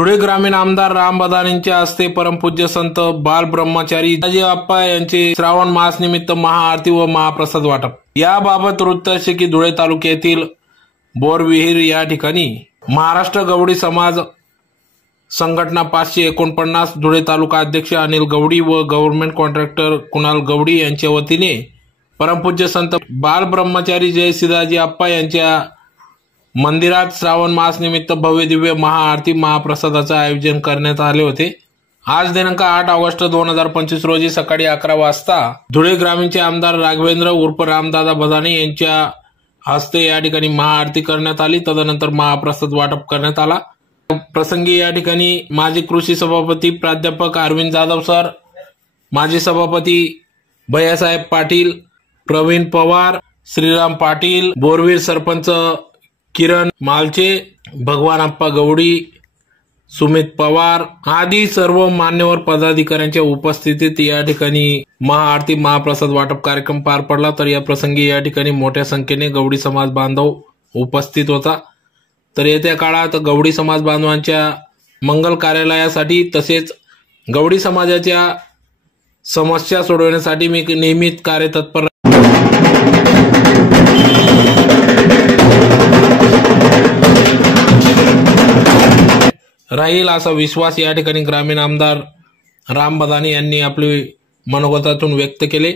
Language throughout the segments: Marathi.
धुळे ग्रामीण आमदार राम बदानेंच्या हस्ते परमपूज्य संत बाल ब्रह्मचारी जिजाजी आप्पा यांचे श्रावण मास निमित्त महाआरती व महाप्रसाद वाटप। याबाबत वृत्त असे की धुळे तालुक्यातील बोरविहीर या ठिकाणी महाराष्ट्र गवडी समाज संघटना 549 धुळे तालुका अध्यक्ष अनिल गवडी व गव्हर्नमेंट कॉन्ट्रॅक्टर कुणाल गवडी यांच्या वतीने परमपूज्य संत बाल ब्रह्मचारी जय जिजाजी आप्पा यांच्या मंदिरात श्रावण मास निमित्त भव्य दिव्य महाआरती महाप्रसादाचे आयोजन करण्यात आले होते। आज दिनांक 8 ऑगस्ट 2025 रोजी सकाळी 11 वाजता धुळे ग्रामीणचे आमदार राघवेंद्र उर्फ रामदादा बदाने यांच्या हस्ते या ठिकाणी महाआरती करण्यात आली। तदनंतर महाप्रसाद वाटप करण्यात आला। प्रसंगी या ठिकाणी माजी कृषी सभापती प्राध्यापक अरविंद जाधव सर, माजी सभापती भैयासाहेब पाटील, प्रवीण पवार, श्रीराम पाटील, बोरवीर सरपंच किरण मालचे, भगवानप्पा गवडी, सुमित पवार आदी सर्व मान्यवर पदाधिकाऱ्यांच्या उपस्थितीत या ठिकाणी महाआरती महाप्रसाद वाटप कार्यक्रम पार पडला। तर या प्रसंगी या ठिकाणी मोठ्या संख्येने गवडी समाज बांधव उपस्थित होता। तर येत्या काळात गवडी समाज बांधवांच्या मंगल कार्यालयासाठी तसेच गवडी समाजाच्या समस्या सोडवण्यासाठी मी नेहमीच कार्यतत्पर राहील असा विश्वास या ठिकाणी ग्रामीण आमदार राम बदाने यांनी आपली मनोगतातून व्यक्त केले।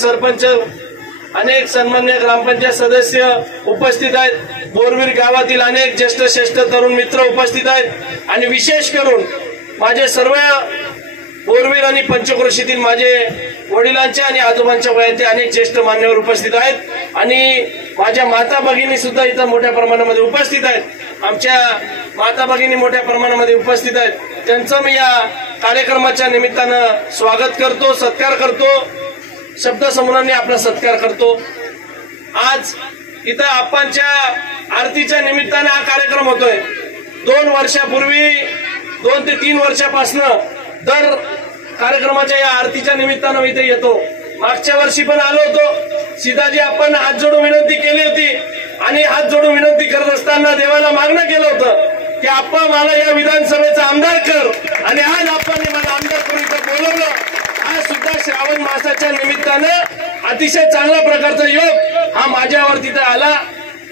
सरपंच अनेक सन्मान्य ग्रामपंचायत सदस्य उपस्थित आहेत। बोरवीर गावातील अनेक ज्येष्ठ श्रेष्ठ तरुण मित्र उपस्थित आहेत आणि विशेष करून माझे सर्व बोरवीर आणि पंचक्रोशीतील माझे वडिलांच्या आणि आजोबांच्या वयाचे अनेक ज्येष्ठ मान्यवर उपस्थित आहेत आणि माझ्या माता भगिनी सुद्धा इथं मोठ्या प्रमाणामध्ये उपस्थित आहेत। आमच्या माता भगिनी मोठ्या प्रमाणामध्ये उपस्थित आहेत। त्यांचं मी या कार्यक्रमाच्या निमित्तानं स्वागत करतो, सत्कार करतो, शब्दसमूहांनी आपला सत्कार करतो। आज इथं आप्पांच्या आरतीच्या निमित्तानं हा कार्यक्रम होतोय। 2 वर्षापूर्वी 2 ते 3 वर्षापासून दर कार्यक्रमाच्या या आरतीच्या निमित्तानं इथे येतो। मागच्या वर्षी पण आलो होतो। जिजाजी आप्पांना हात जोडून विनंती केली होती आणि हात जोडून विनंती करत असताना देवाला मागणं केलं होतं की आप्पा मला या विधानसभेचा आमदार कर, आणि आज आप्पांनी मला आमदार करून इथं बोलवलं। आज सुद्धा श्रावण मासाच्या निमित्तानं अतिशय चांगल्या प्रकारचा योग हा माझ्यावर तिथे आला।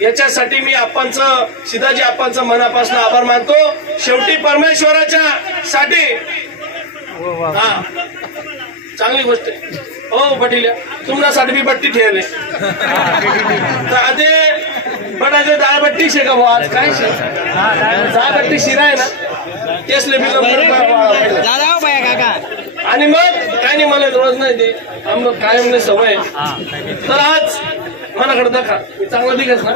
याच्यासाठी मी आप्पांचं, सिद्धाजी आप्पांचं मनापासून आभार मानतो. शेवटी परमेश्वराच्या साठी हा चांगली गोष्ट आहे. हो पाटील, तुम्हासाठी मी बट्टी ठेवले तर आधी बटाचे डाळ बट्टी शे का भाऊ आज काय शे डाळ बट्टी शिरा आहे ना तेच आणि मग काय नाही मला रोज नाही ते कायम नाही सवय. तर आज मनाकडे दाखा मी चांगलं दिखत ना.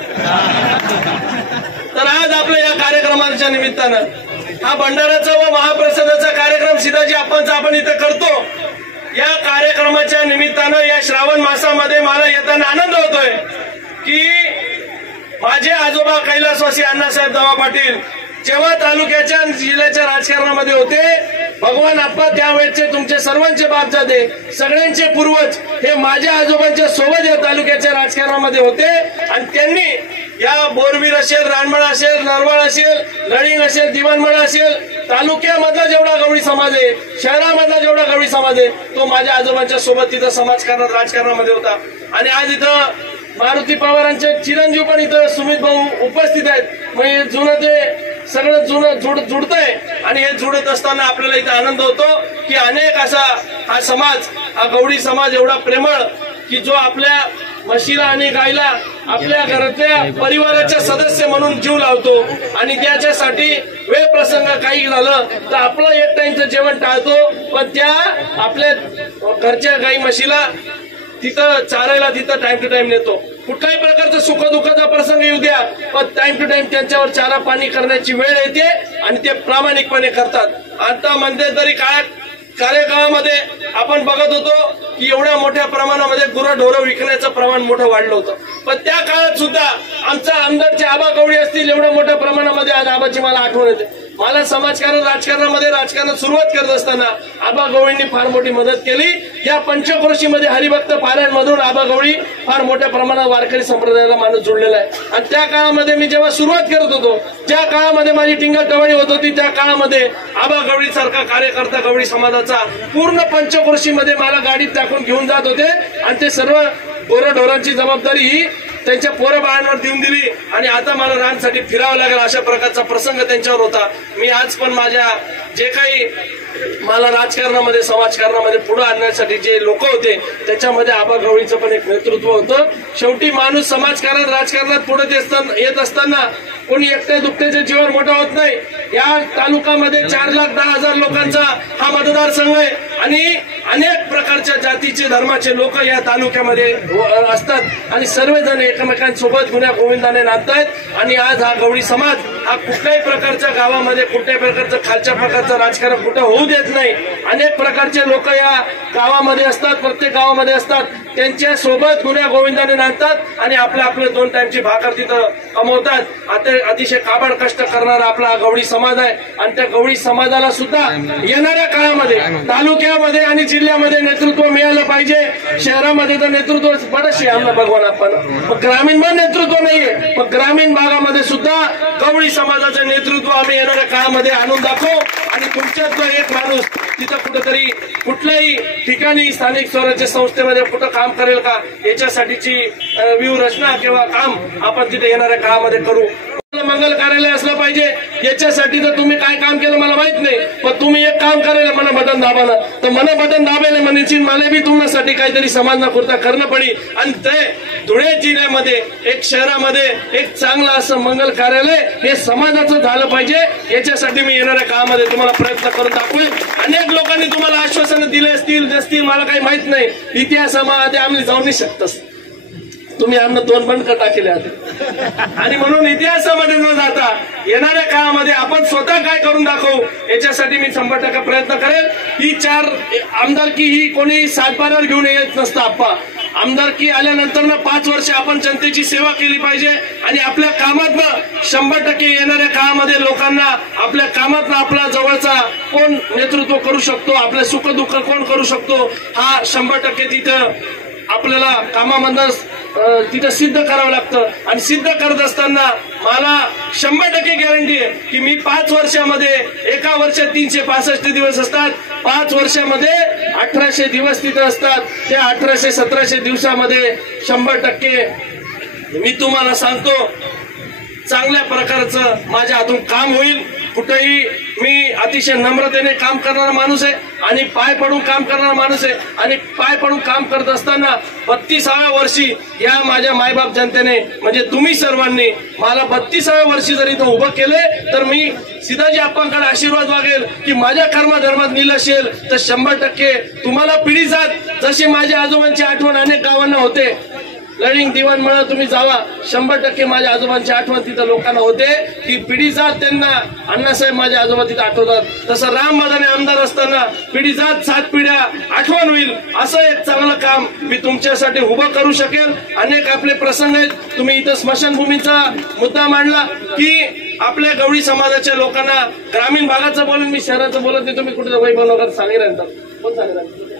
तर आज आपल्या या कार्यक्रमाच्या निमित्तानं हा भंडाराचा व महाप्रसादाचा कार्यक्रम सिद्धाजी आप्पांचा आपण इथं करतो. या कार्यक्रमाच्या निमित्तानं या श्रावण मासामध्ये मला येताना आनंद होतोय की माझे आजोबा कैलासवासी अण्णासाहेब दावा पाटील जेव्हा तालुक्याच्या आणि जिल्ह्याच्या राजकारणामध्ये होते, भगवान आप्पा त्यावेळेचे तुमचे सर्वांचे बापजादे सगळ्यांचे पूर्वज हे माझ्या आजोबांच्या सोबत या तालुक्याच्या राजकारणामध्ये होते. आणि त्यांनी या बोरवीर असेल, रानमळा असेल, नरवाळ असेल, लळिंग असेल, दिवाणमळा असेल, तालुक्यामधला जेवढा गवळी समाज आहे, शहरामधला जेवढा गवळी समाज आहे, तो माझ्या आजोबांच्या सोबत तिथं समाजकारणात राजकारणामध्ये होता. आणि आज इथं मारुती पवारांचे चिरंजीव पण इथं सुमित भाऊ उपस्थित आहेत. म्हणजे जुनं ते सगळं जुनं जुडतंय आणि हे जुडत असताना आपल्याला इथं आनंद होतो की अनेक असा हा समाज, हा गवळी समाज एवढा प्रेमळ की जो आपल्या म्हशीला आणि गायला आपल्या घरातल्या परिवाराच्या सदस्य म्हणून जीव लावतो. आणि त्याच्यासाठी वेळ प्रसंग काही झालं तर आपलं एक टाइमचं जेवण टाळतो, पण त्या आपल्या घरच्या गाई म्हशीला तिथं चारायला तिथं टाइम टू टाइम नेतो. कुठल्याही प्रकारचा सुखदुःखाचा प्रसंग येऊ द्या, पण टाइम टू टाइम त्यांच्यावर चारा पाणी करण्याची वेळ येते आणि ते प्रामाणिकपणे करतात. आता मध्यंतरी कार्यकाळामध्ये आपण बघत होतो की एवढ्या मोठ्या प्रमाणामध्ये गुरंढोरं विकण्याचं प्रमाण मोठं वाढलं होतं, पण त्या काळात सुद्धा आमचा आमदारचे आबा गवळी असतील एवढ्या मोठ्या प्रमाणामध्ये आज आबाची मला आठवण येते. मला राजकारणात सुरुवात करत असताना आबा गवळींनी फार मोठी मदत केली. या पंचक्रोशीमध्ये हरिभक्त पारायण मधून आबा गवळी फार मोठ्या प्रमाणात वारकरी संप्रदायाला माणूस जोडलेला आहे. आणि त्या काळामध्ये मी जेव्हा सुरुवात करत होतो, ज्या काळामध्ये माझी टिंगल टवाळी होत होती, त्या काळामध्ये आबा गवळी सारखा कार्यकर्ता गवळी समाजाचा पूर्ण पंचक्रोशीमध्ये मला गाडीत टाकून घेऊन जात होते. आणि ते सर्व गोरढोरांची जबाबदारी ही त्यांच्या पोरं बाळांवर देऊन दिली. आणि आता मला रानसाठी फिरावं लागेल अशा प्रकारचा प्रसंग त्यांच्यावर होता. मी आज पण माझ्या जे काही मला राजकारणामध्ये समाजकारणामध्ये पुढे आणण्यासाठी जे लोक होते त्याच्यामध्ये आबा गवळीचं पण एक नेतृत्व होतं. शेवटी माणूस समाजकारणात राजकारणात पुढे येत असताना कोणी एकट्या दुकट्याच्या जीवावर मोठा होत नाही. या तालुक्यामध्ये 4,10,000 लोकांचा हा मतदारसंघ आहे आणि अनेक प्रकारच्या जातीचे धर्माचे लोक या तालुक्यामध्ये असतात आणि सर्वजण एकमेकांसोबत गुन्ह्या गोविंदाने नांदतायत. आणि आज हा गवळी समाज हा कुठल्याही प्रकारच्या गावामध्ये कुठल्याही प्रकारचं खालच्या प्रकारचं राजकारण कुठं होऊ देत नाही. अनेक प्रकारचे लोक या गावामध्ये असतात, प्रत्येक गावामध्ये असतात, त्यांच्या सोबत गुन्ह्या गोविंदाने नांदतात आणि आपले 2 टाइमची भाकर तिथं कमवतात. अतिशय काबड कष्ट करणारा आपला गवळी समाज आहे. आणि त्या गवळी समाजाला सुद्धा येणाऱ्या काळामध्ये तालुक्यामध्ये आणि जिल्ह्यामध्ये नेतृत्व मिळालं पाहिजे. शहरामध्ये तर नेतृत्व बरंचसे आम्हाला भगवान आपण, मग ग्रामीण पण नेतृत्व नाहीये, मग ग्रामीण भागामध्ये सुद्धा गवळी समाजाचं नेतृत्व आम्ही येणाऱ्या काळामध्ये आणून दाखवू. आणि तुमच्यातला एक माणूस तिथं कुठंतरी कुठल्याही ठिकाणी स्थानिक स्वराज्य संस्थेमध्ये कुठं काम करेल का याच्यासाठीची व्यूहरचना किंवा काम आपण तिथे येणाऱ्या काळामध्ये करू. मंगल कार्यालय असलं पाहिजे. याच्यासाठी तर तुम्ही काय काम केलं मला माहित नाही, पण तुम्ही एक काम करायला मला बटन दाबाना तर मला बटन दाबायला म्हणायची मला बी तुमच्यासाठी काहीतरी समाजना कुर्ता करणं पडी. आणि ते धुळे जिल्ह्यामध्ये एक शहरामध्ये एक चांगलं असं मंगल कार्यालय हे समाजाचं झालं पाहिजे. याच्यासाठी मी येणाऱ्या काळामध्ये तुम्हाला प्रयत्न करून दाखवेल. अनेक लोकांनी तुम्हाला आश्वासनं दिले असतील नसतील मला काही माहित नाही. इतिहासामध्ये आम्ही जाऊ नाही शकतच, तुम्ही आमना 2 बंड टाकले आणि म्हणून इतिहासामध्ये न जाता येणाऱ्या काळामध्ये आपण स्वतः काय करून दाखवू याच्यासाठी मी 100% प्रयत्न करेल. ही 4 आमदारकी ही कोणी सातबाऱ्यावर घेऊन येत नसतं. आप्पा आमदारकी आल्यानंतर 5 वर्ष आपण जनतेची सेवा केली पाहिजे आणि आपल्या कामातनं 100% येणाऱ्या काळामध्ये लोकांना आपल्या कामातनं आपला जवळचा कोण नेतृत्व करू शकतो, आपले सुख दुःख कोण करू शकतो हा 100% तिथं आपल्याला कामामधनं तिथं सिद्ध करावं लागतं. आणि सिद्ध करत असताना मला 100% गॅरंटी आहे की मी 5 वर्षामध्ये, एका वर्षात 365 दिवस असतात, 5 वर्षामध्ये 1800 दिवस तिथं असतात. त्या 1800-1700 दिवसामध्ये 100% मी तुम्हाला सांगतो चांगल्या प्रकारचं माझ्या हातून काम होईल। कुठेही मी अतिशय नम्रतेने काम करणारा माणूस आहे आणि पाय पडून काम करणारा माणूस आहे आणि पाय पडून काम करत असताना 32व्या वर्षी या माझ्या मायबाप जनतेने म्हणजे तुम्ही सर्वांनी मला 32व्या वर्षी जर इथं उभं केले तर मी सीताजी आप्पांकडे आशीर्वाद मागेल की माझ्या कर्मधर्मात नील असेल तर 100% तुम्हाला पिढी जात जशी माझ्या आजोबांची आठवण अनेक गावांना होते। लडिंग दिवाणमळा तुम्ही जावा 100% माझ्या आजोबांची आठवण तिथं लोकांना होते की पिढी जात त्यांना अण्णासाहेब माझे आजोबा तिथं आठवतात। तसं राम बदाने आमदार असताना पिढी जात 7 पिढ्या आठवण होईल असं एक चांगलं काम मी तुमच्यासाठी उभं करू शकेल। अनेक आपले प्रसंग आहेत। तुम्ही इथं स्मशानभूमीचा मुद्दा मांडला की आपल्या गवळी समाजाच्या लोकांना ग्रामीण भागाचं बोलून मी शहराचं बोलत नाही। तुम्ही कुठे वैभवनगर सांगितलं कोण सांगितलं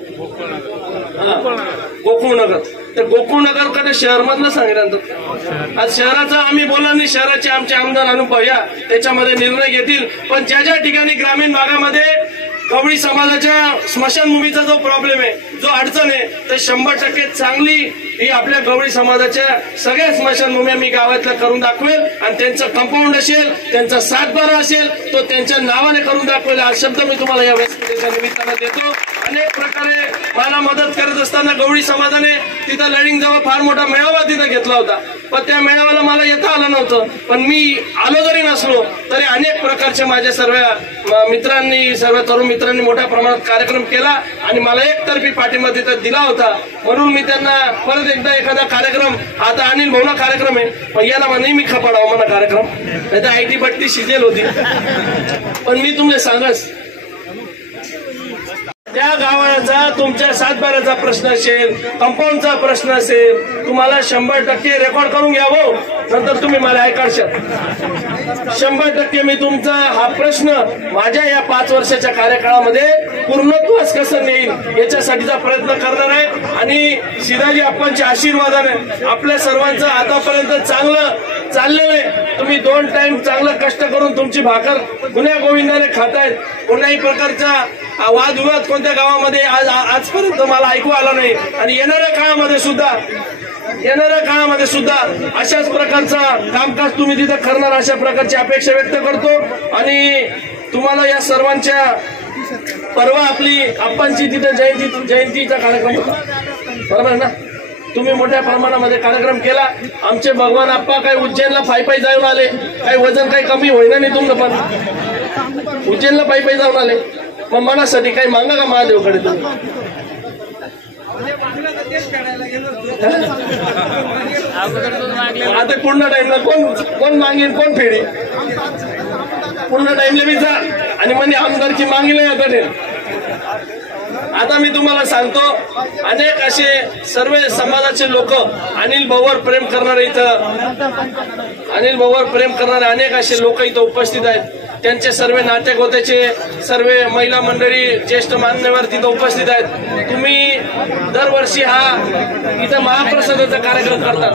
गोकुळनगर तर गोकुळनगरकडे शहर मधलं सांगितलं। आज शहराचं आम्ही बोलणार नाही। शहराचे आमचे आमदार अनुभव या त्याच्यामध्ये निर्णय घेतील। पण ज्या ज्या ठिकाणी ग्रामीण भागामध्ये गवळी समाजाच्या स्मशानभूमीचा जो प्रॉब्लेम आहे जो अडचण आहे तर 100% चांगली ही आपल्या गवळी समाजाच्या सगळ्या स्मशानभूम्या मी गावातल्या करून दाखवेल आणि त्यांचं कंपाऊंड असेल त्यांचा 7/12 असेल तो त्यांच्या नावाने करून दाखवेल। हा शब्द मी तुम्हाला या व्यासपीठाच्या निमित्तानं देतो। अनेक प्रकारे मला मदत करत असताना गवळी समाजाने तिथं लडिंग जवळ फार मोठा मेळावा तिथं घेतला होता पण त्या मेळाव्याला मला येता आलं नव्हतं। पण मी आलो जरी नसलो तरी अनेक प्रकारच्या माझ्या सर्व मित्रांनी सर्व तरुण मित्रांनी मोठ्या प्रमाणात कार्यक्रम केला आणि मला एकतर्फी पाठिंबा तिथं दिला होता। म्हणून मी त्यांना परत एकदा एखादा कार्यक्रम आता अनिल भाऊला कार्यक्रम आहे पण याला नेहमी खपाडावं मला कार्यक्रम नाही तर IT बट्टी शिजेल होती। पण मी तुम्हाला सांगस त्या गावाचा तुमच्या 7/12चा प्रश्न असेल कंपाऊंडचा प्रश्न असेल तुम्हाला 100% रेकॉर्ड करून घ्यावं नंतर तुम्ही मला ऐकाशाल। 100% मी तुमचा हा प्रश्न माझ्या या 5 वर्षाच्या कार्यकाळामध्ये पूर्णत्वास कसं नेईल याच्यासाठीचा प्रयत्न करणार आहे आणि सीताजी आप्पांच्या आशीर्वादाने आपल्या सर्वांचं आतापर्यंत चांगलं चाललेलं आहे। तुम्ही 2 टाइम चांगलं कष्ट करून तुमची भाकर गुन्ह्या गोविंदाने खातायत। कोणत्याही प्रकारचा वादविवाद कोणत्या गावामध्ये आजपर्यंत मला ऐकू आला नाही आणि येणाऱ्या काळामध्ये सुद्धा अशाच प्रकारचा कामकाज तुम्ही तिथं करणार अशा प्रकारची अपेक्षा व्यक्त करतो। आणि तुम्हाला या सर्वांच्या परवा आपली आप्पांची तिथं जयंतीचा कार्यक्रम होता बरोबर ना। तुम्ही मोठ्या प्रमाणामध्ये कार्यक्रम केला। आमचे भगवान आप्पा काही उज्जैनला पायी जाऊन आले काही वजन काही कमी होईना नाही तुमचं पण उज्जैनला पायी जाऊन आले मग मनासाठी काही मागा का महादेवकडे तुम्ही आता पूर्ण टाइमला कोण मागेल कोण फेडी पूर्ण टाइमला मी जा आणि म्हणजे आमदारची मागणी आता आता मी तुम्हाला सांगतो अनेक असे सर्व समाजाचे लोक अनिल भाऊवर प्रेम करणारे अनेक असे लोक इथं उपस्थित आहेत। त्यांचे सर्व नाटक होत्याचे सर्व महिला मंडळी ज्येष्ठ मान्यवर तिथं उपस्थित आहेत। तुम्ही दरवर्षी हा इथं महाप्रसादाचा कार्यक्रम करतात।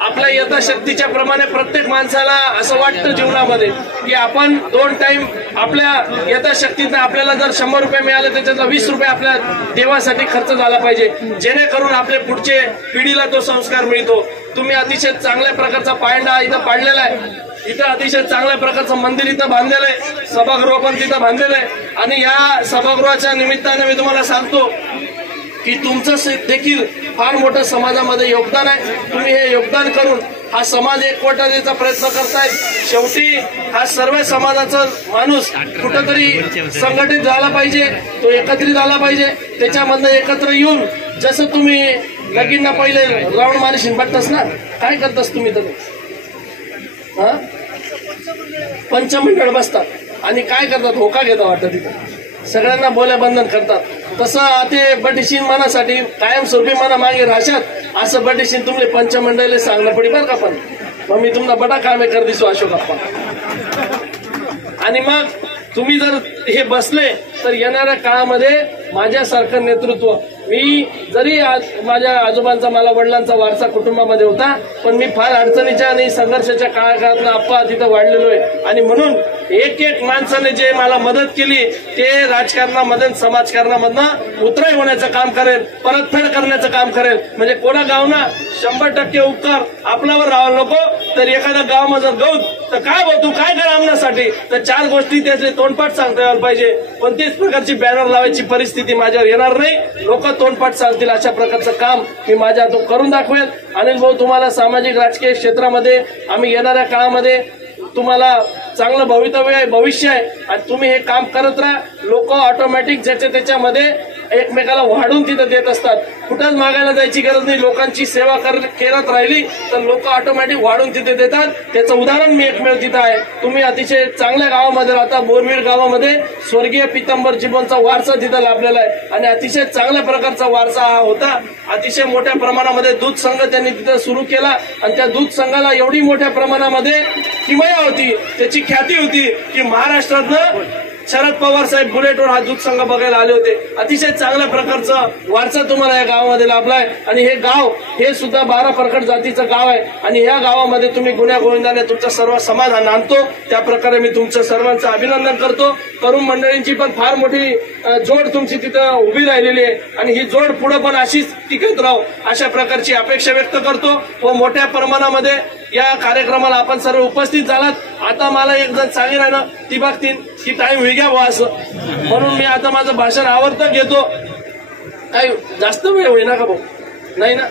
आपल्या यथाशक्तीच्या प्रमाणे प्रत्येक माणसाला असं वाटतं जीवनामध्ये की आपण 2 टाइम आपल्या यथाशक्तीनं आपल्याला जर 100 रुपये मिळाले त्याच्यातला 20 रुपये आपल्या देवासाठी खर्च झाला पाहिजे जेणेकरून आपल्या पुढचे पिढीला तो संस्कार मिळतो। तुम्ही अतिशय चांगल्या प्रकारचा पायंडा इथं पाडलेला आहे। इथं अतिशय चांगल्या प्रकारचं मंदिर इथं बांधलेलं आहे। सभागृह पण तिथं बांधलेलं आहे आणि या सभागृहाच्या निमित्ताने मी तुम्हाला सांगतो की तुमचं देखील फार मोठं समाजामध्ये योगदान आहे। तुम्ही हे योगदान करून हा समाज एकवटण्याचा प्रयत्न करताय। शेवटी हा सर्व समाजाचा माणूस कुठंतरी संघटित झाला पाहिजे तो एकत्रित झाला पाहिजे त्याच्यामधनं एकत्र येऊन जसं तुम्ही लगींना पहिले राऊंड मारी बटतास ना काय करतास तुम्ही तर पंचमंडळ बसतात आणि काय करतात होका घेता वाटतं तिथं सगळ्यांना बोल्या बंधन करतात। तसं ते बटीशीन मनासाठी कायमस्वरूपी मना मागे राहशात असं बटीशीन तुमले पंचमंडळ सांगणं पडी बरं का पण मग मी तुम्हाला बडा कामे कर दिसू अशोक अप्पा आणि मग तुम्ही जर हे बसले तर येणाऱ्या काळामध्ये माझ्यासारखं नेतृत्व मी जरी आज माझ्या आजोबांचा मला वडिलांचा वारसा कुटुंबामध्ये होता पण मी फार अडचणीच्या आणि संघर्षाच्या काळात आप्पा तिथं वाढलेलो आहे आणि म्हणून एक एक माणसाने जे मला मदत केली ते राजकारणामधून समाजकारणामधनं उतराई होण्याचं काम करेल, परतफेड करण्याचं काम करेल. म्हणजे कोणा गावना 100% उपकार आपल्यावर राहावं नको. तर एखाद्या गावामध्ये गौत तर काय भाऊ तू काय करा आमण्यासाठी, तर 4 गोष्टी त्याचे तोंडपाठ सांगता यायला पाहिजे. कोणतीच प्रकारची बॅनर लावायची परिस्थिती माझ्यावर येणार नाही. लोक तोंडपाठ सांगतील अशा प्रकारचं काम मी माझ्या हातून करून दाखवेल. अनिल भाऊ, तुम्हाला सामाजिक राजकीय क्षेत्रामध्ये आम्ही येणाऱ्या काळामध्ये तुम्हाला चांगलं भविष्य आहे आणि तुम्ही हे काम करत राहा. लोक ऑटोमॅटिक त्याच्यामध्ये एकमेकाला वाढून तिथं देत असतात. कुठंच मागायला जायची गरज नाही. लोकांची सेवा करत राहिली तर लोक ऑटोमॅटिक वाढून तिथे देतात. त्याचं उदाहरण मी एकमेव तिथं आहे. तुम्ही अतिशय चांगल्या गावामध्ये राहता. बोरवीर गावामध्ये स्वर्गीय पितांबर चिपळूणचा वारसा तिथं लाभलेला आहे आणि अतिशय चांगल्या प्रकारचा वारसा हा होता. अतिशय मोठ्या प्रमाणामध्ये दूध संघ त्यांनी तिथं सुरू केला आणि त्या दूध संघाला एवढी मोठ्या प्रमाणामध्ये किमया होती, त्याची ख्याती होती की महाराष्ट्रातनं शरद पवार साहेब बुलेटवर हा दूध संघ बघायला आले होते. अतिशय चांगल्या प्रकारचा वारसा तुम्हाला या गावामध्ये लाभलाय आणि हे गाव हे सुद्धा 12 परखड जातीचं गाव आहे आणि या गावामध्ये तुम्ही गुण्या गोविंदाने तुमचा सर्व समाज आणतो. त्या प्रकारे मी तुमचं सर्वांचं अभिनंदन करतो. तरुण मंडळींची पण फार मोठी जोड तुमची तिथं उभी राहिलेली आहे आणि ही जोड पुढे पण अशीच टिकत राहू अशा प्रकारची अपेक्षा व्यक्त करतो. व मोठ्या प्रमाणामध्ये या कार्यक्रमाला आपण सर्व उपस्थित झालात. आता मला एक जण सांगेल ना ती बघतील की टाइम होई घ्या बुवा असं, म्हणून मी आता माझं भाषण आवर्तं घेतो. काही जास्त वेळ होईना का भाऊ? नाही ना.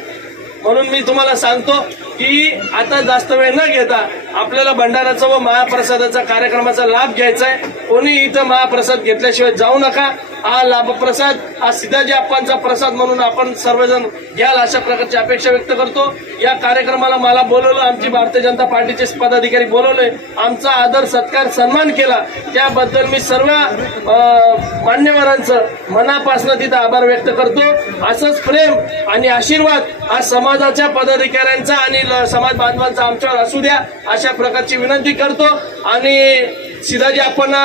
म्हणून मी तुम्हाला सांगतो की आता जास्त वेळ न घेता आपल्याला भंडाराचा व महाप्रसादाचा कार्यक्रमाचा लाभ घ्यायचा आहे. कोणी इथं महाप्रसाद घेतल्याशिवाय जाऊ नका. हा लाभप्रसाद हा सिद्धाजी आप्पांचा प्रसाद म्हणून आपण सर्वजण घ्याल अशा प्रकारची अपेक्षा व्यक्त करतो. या कार्यक्रमाला मला बोलवलं, आमची भारतीय जनता पार्टीचे पदाधिकारी बोलवले, आमचा आदर सत्कार सन्मान केला, त्याबद्दल मी सर्व मान्यवरांचं मनापासून तिथं आभार व्यक्त करतो. असंच प्रेम आणि आशीर्वाद हा समाजाच्या पदाधिकाऱ्यांचा आणि समाज बांधवांचा आमच्यावर असू द्या अशा प्रकारची विनंती करतो. आणि सिद्धाजी आप्पांना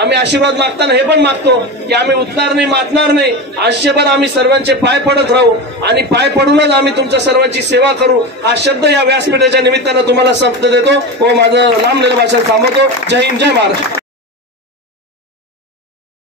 आम्ही आशीर्वाद मागताना हे पण मागतो की आम्ही उठणार नाही, मातणार नाही, आयुष्यभर आम्ही सर्वांचे पाय पडत राहू आणि पाय पडूनच आम्ही तुमच्या सर्वांची सेवा करू. हा शब्द या व्यासपीठाच्या निमित्तानं तुम्हाला शब्द देतो व माझं लांबलेलं भाषण थांबवतो. जय हिंद, जय महाराष्ट्र.